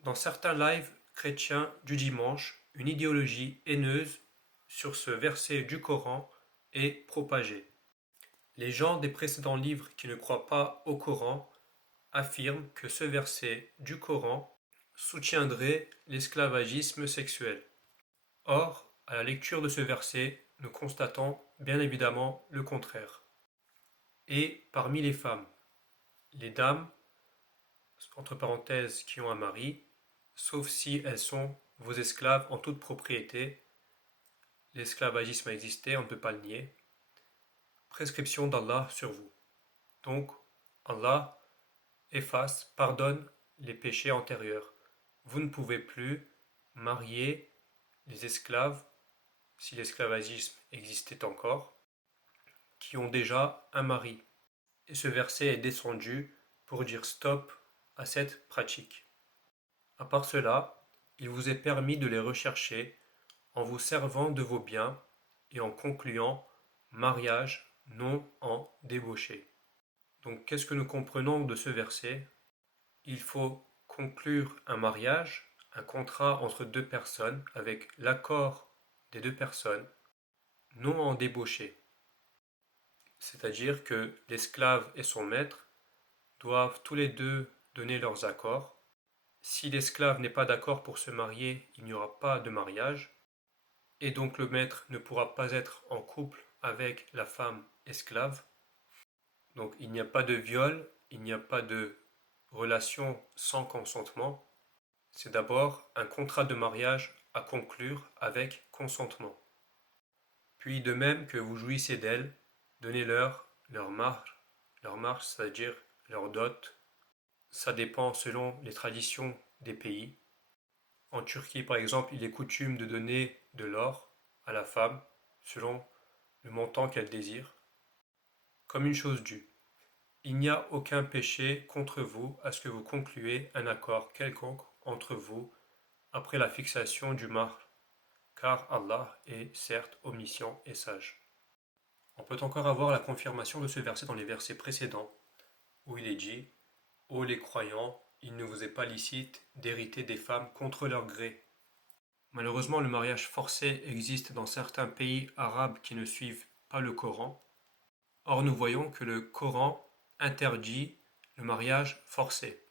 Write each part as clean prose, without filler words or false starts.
Dans certains lives chrétiens du dimanche, une idéologie haineuse sur ce verset du Coran est propagée. Les gens des précédents livres qui ne croient pas au Coran affirment que ce verset du Coran soutiendrait l'esclavagisme sexuel. Or, à la lecture de ce verset, nous constatons bien évidemment le contraire. Et parmi les femmes, les dames, entre parenthèses, qui ont un mari, sauf si elles sont vos esclaves en toute propriété, l'esclavagisme a existé, on ne peut pas le nier, prescription d'Allah sur vous. Donc, Allah efface, pardonne les péchés antérieurs. Vous ne pouvez plus marier les esclaves, si l'esclavagisme existait encore, qui ont déjà un mari. Et ce verset est descendu pour dire stop à cette pratique. À part cela, il vous est permis de les rechercher en vous servant de vos biens et en concluant mariage non en débauché. Donc qu'est-ce que nous comprenons de ce verset? Il faut conclure un mariage, un contrat entre deux personnes avec l'accord des deux personnes, non en débauché. C'est-à-dire que l'esclave et son maître doivent tous les deux donner leurs accords. Si l'esclave n'est pas d'accord pour se marier, il n'y aura pas de mariage, et donc le maître ne pourra pas être en couple avec la femme esclave. Donc il n'y a pas de viol, il n'y a pas de relation sans consentement. C'est d'abord un contrat de mariage à conclure avec consentement. Puis de même que vous jouissez d'elles, donnez-leur leur marge, c'est-à-dire leur dot. Ça dépend selon les traditions des pays. En Turquie, par exemple, il est coutume de donner de l'or à la femme selon le montant qu'elle désire, comme une chose due. Il n'y a aucun péché contre vous à ce que vous concluez un accord quelconque entre vous après la fixation du mahr, car Allah est certes omniscient et sage. On peut encore avoir la confirmation de ce verset dans les versets précédents, où il est dit Ô les croyants, il ne vous est pas licite d'hériter des femmes contre leur gré. Malheureusement, le mariage forcé existe dans certains pays arabes qui ne suivent pas le Coran. Or, nous voyons que le Coran interdit le mariage forcé.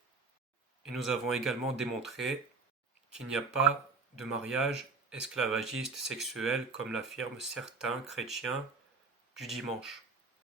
Et nous avons également démontré qu'il n'y a pas de mariage esclavagiste sexuel comme l'affirment certains chrétiens du dimanche.